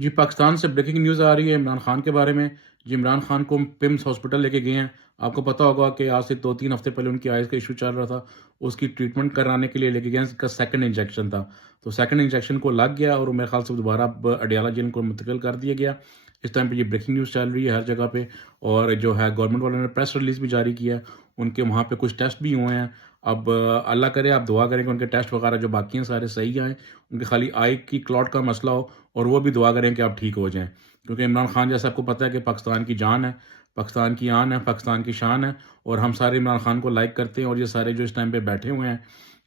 جی، پاکستان سے breaking news آ رہی ہے عمران خان کے بارے میں۔ جی، عمران خان کو پمس ہاسپٹل لے کے گئے ہیں۔ آپ کو پتہ ہوگا کہ آج سے 2-3 ہفتے پہلے ان کی آئز کا ایشو چل رہا تھا۔ اس کی ٹریٹمنٹ کرانے کے لیے لے کے گئے ہیں، اس کا سیکنڈ انجیکشن تھا۔ تو سیکنڈ انجیکشن کو لگ گیا اور میرے خیال سے دوبارہ اب اڈیالہ جیل کو منتقل کر دیا گیا۔ اس ٹائم پہ یہ بریکنگ نیوز چل رہی ہے ہر جگہ پہ، اور جو ہے گورنمنٹ والوں نے پریس ریلیز بھی جاری کیا ہے۔ ان کے وہاں پہ کچھ ٹیسٹ بھی ہوئے ہیں۔ اب اللہ کرے، آپ دعا کریں کہ ان کے ٹیسٹ وغیرہ جو باقی ہیں سارے صحیح آئیں، ان کے خالی آئی کی کلاٹ کا مسئلہ ہو، اور وہ بھی دعا کریں کہ آپ ٹھیک ہو جائیں، کیونکہ عمران خان جیسا آپ کو پتہ ہے کہ پاکستان کی جان ہے، پاکستان کی آن ہے، پاکستان کی شان ہے، اور ہم سارے عمران خان کو لائک کرتے ہیں۔ اور یہ سارے جو اس ٹائم پہ بیٹھے ہوئے ہیں،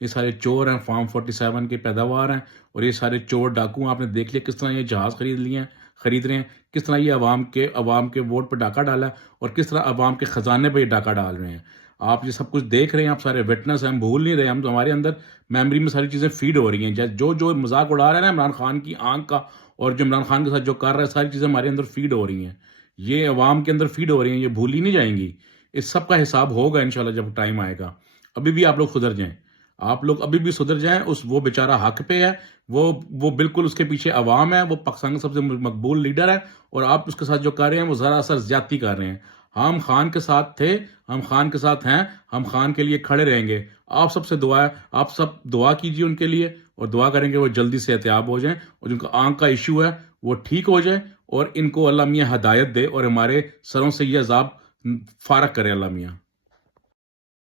یہ سارے چور ہیں، فارم 47 کے پیداوار ہیں، اور یہ سارے چور ڈاکو ہیں۔ آپ نے دیکھ لیا کس طرح یہ جہاز خرید رہے ہیں، کس طرح یہ عوام کے ووٹ پہ ڈاکہ ڈالا ہے، اور کس طرح عوام کے خزانے پہ یہ ڈاکہ ڈال رہے ہیں۔ آپ یہ سب کچھ دیکھ رہے ہیں، آپ سارے وٹنس ہیں، ہم بھول نہیں رہے، ہمارے اندر میموری میں ساری چیزیں فیڈ ہو رہی ہیں۔ جو مذاق اڑا رہا ہے نا عمران خان کی آنکھ کا، اور جو عمران خان کے ساتھ جو کر رہا ہے، ساری چیزیں ہمارے اندر فیڈ ہو رہی ہیں، یہ عوام کے اندر فیڈ ہو رہی ہیں، یہ بھولی نہیں جائیں گی۔ اس سب کا حساب ہوگا انشاءاللہ جب ٹائم آئے گا۔ ابھی بھی آپ لوگ سدھر جائیں، آپ لوگ ابھی بھی سدھر جائیں۔ وہ بیچارہ حق پہ ہے، وہ بالکل اس کے پیچھے عوام ہے، وہ پاکستان کا سب سے مقبول لیڈر ہے، اور آپ اس کے ساتھ جو کر رہے ہیں وہ ذرا سا زیادتی کر رہے ہیں۔ ہم خان کے ساتھ تھے، ہم خان کے ساتھ ہیں، ہم خان کے لیے کھڑے رہیں گے۔ آپ سب سے دعا ہے، آپ سب دعا کیجیے ان کے لیے، اور دعا کریں کہ وہ جلدی سے صحتیاب ہو جائیں، اور جن کا آنکھ کا ایشو ہے وہ ٹھیک ہو جائے، اور ان کو اللہ میاں ہدایت دے، اور ہمارے سروں سے یہ عذاب فارغ کرے اللہ میاں۔